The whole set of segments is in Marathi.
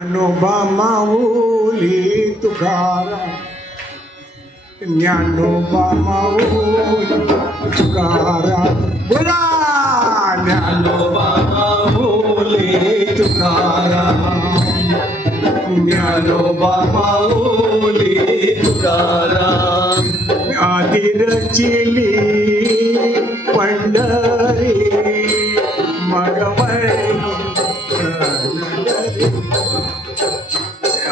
ज्ञानोबा माऊली तुकाराम, ज्ञानोबा माऊली तुकाराम, बोला ज्ञानोबा माऊली तुकाराम, ज्ञानोबा माऊली तुकाराम. आधी रचिली पंढरी मग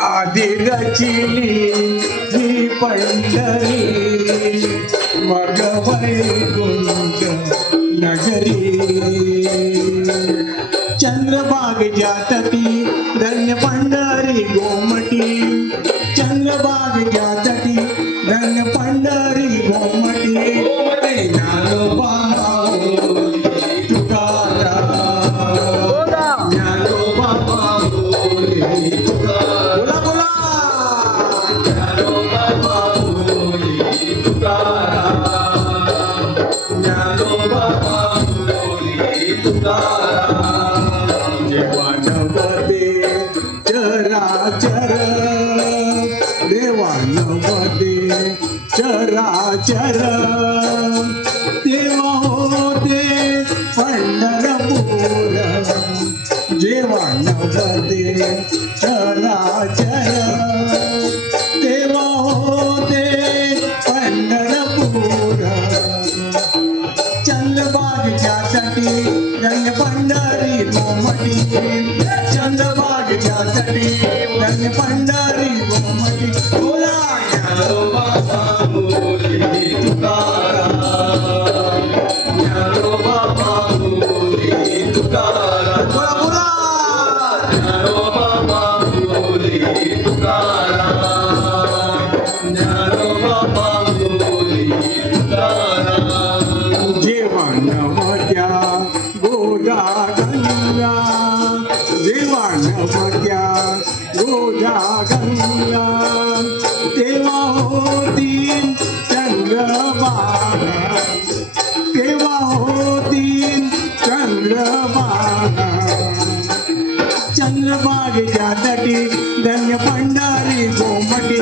आधी रचिली ही पंढरी मग वैकुंठ नगरी. चंद्रभागेच्या तटी धन्य पंढरी गोमटी, चंद्रभागेच्या तटी धन्य पंढरी गोमटी. ज्ञानोबा माऊली तुकाराम, ज्ञानोबा माऊली तुकाराम, ज्ञानोबा माऊली तुकाराम, ज्ञानोबा माऊली तुकाराम. देवा नवदे चराचर, देवा नवदे चराचर, देवा होते पंढरपूर, जेव्हा नवदे चराचर, देवा होते पंढरपूर. चंद्रभागेच्या तटी धन्य पंढरी गोमटी, चंद्रभागेच्या तटी धन्य पंढरी गोमटी. बोला ज्ञानोबा माऊली तुकाराम, ज्ञानोबा माऊली तुकाराम, बोला ज्ञानोबा माऊली तुकाराम, ज्ञानोबा माऊली तुकाराम. जेव्हा नवत्या गोदा गंगा, जेव्हा नवत्या गोदा गंगा, तेव्हा होती चंद्रभागा, तेव्हा होती चंद्रभागा. चंद्रभागेच्या तटी धन्य पंढरी गोमटी,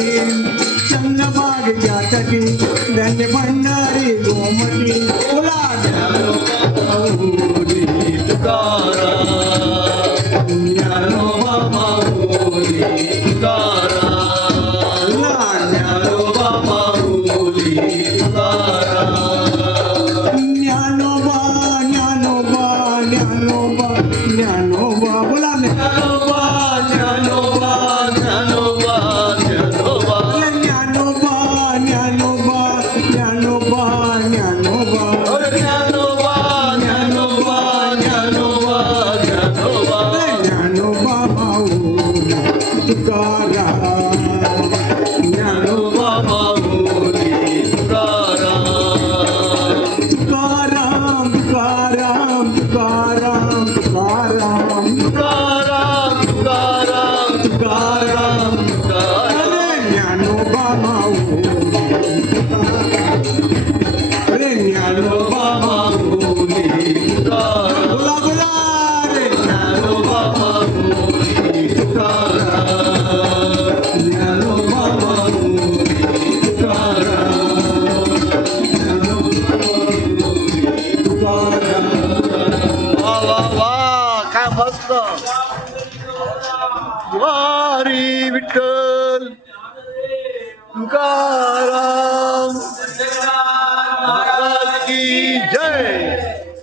चंद्रभागेच्या तटी धन्य पंढरी गोमटी. बोला ज्ञानोबा माऊली तुकाराम, ज्ञानोबा माऊली तुकाराम, ज्ञानोबा माऊली तुकाराम. ज्ञानोबा ज्ञानोबा ज्ञानोबा ज्ञानोबा, बोला ज्ञानोबा ज्ञानोबा ज्ञानोबा ज्ञानोबा, ज्ञानोबा ज्ञानोबा ज्ञानोबा ज्ञानोबा, ज्ञानोबा ज्ञानोबा ज्ञानोबा ज्ञानोबा, ज्ञानोबा माऊली तुकाराम, ज्ञानोबा माऊली तुकाराम. तुकाराम तुकाराम तुकाराम तुकाराम तुकाराम तुकाराम तुकाराम तुकाराम. ज्ञानोबा माऊली तुकाराम, अरे ज्ञानोबा माऊली तुकाराम. बोला बोला रे ज्ञानोबा माऊली तुकाराम, ज्ञानोबा माऊली तुकाराम, ज्ञानोबा माऊली तुकाराम. वा वा वा, काय मस्त. वारी विठ्ठल तुकाराम महाराज की जय.